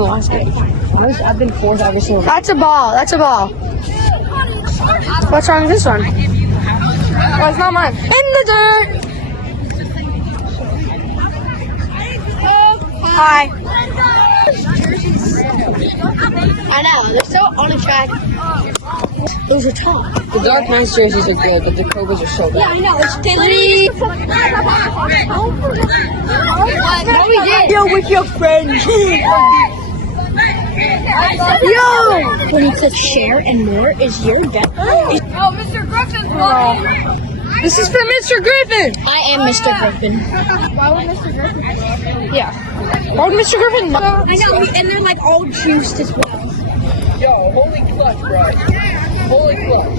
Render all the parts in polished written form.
Lost it. I've been fourth every single. That's a ball. That's a ball. What's wrong with this one? Oh, it's not mine. In the dirt. Hi. I know. They're so unattractive. Those are tall. The Dark Knights jerseys are good, but the Cobras are so bad. Yeah, I know. It's Dilly. What we did? Yo, with your friends. Yo! When it says share and more is your death. Oh, Mr. Griffin's one. This is for Mr. Griffin. I am Mr. Griffin. Why would Mr. Griffin? Yeah. Why would Mr. Griffin? I know, and they're like all juiced as well. Yo, holy clutch, bro. Holy clutch.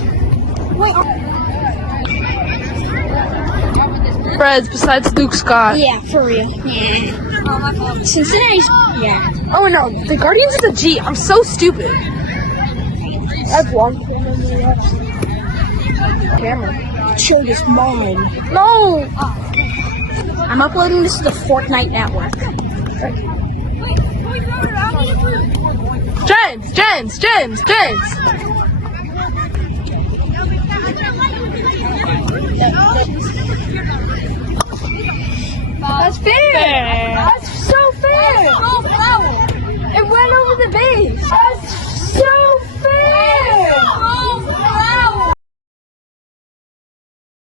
Reds besides Luke Scott. Yeah, for real. Yeah. Cincinnati's. Yeah. Oh no, the Guardians is a G. I'm so stupid. That's one. Camera. Chill is mine. No. I'm uploading this to the Fortnite network. Jens. That's fair.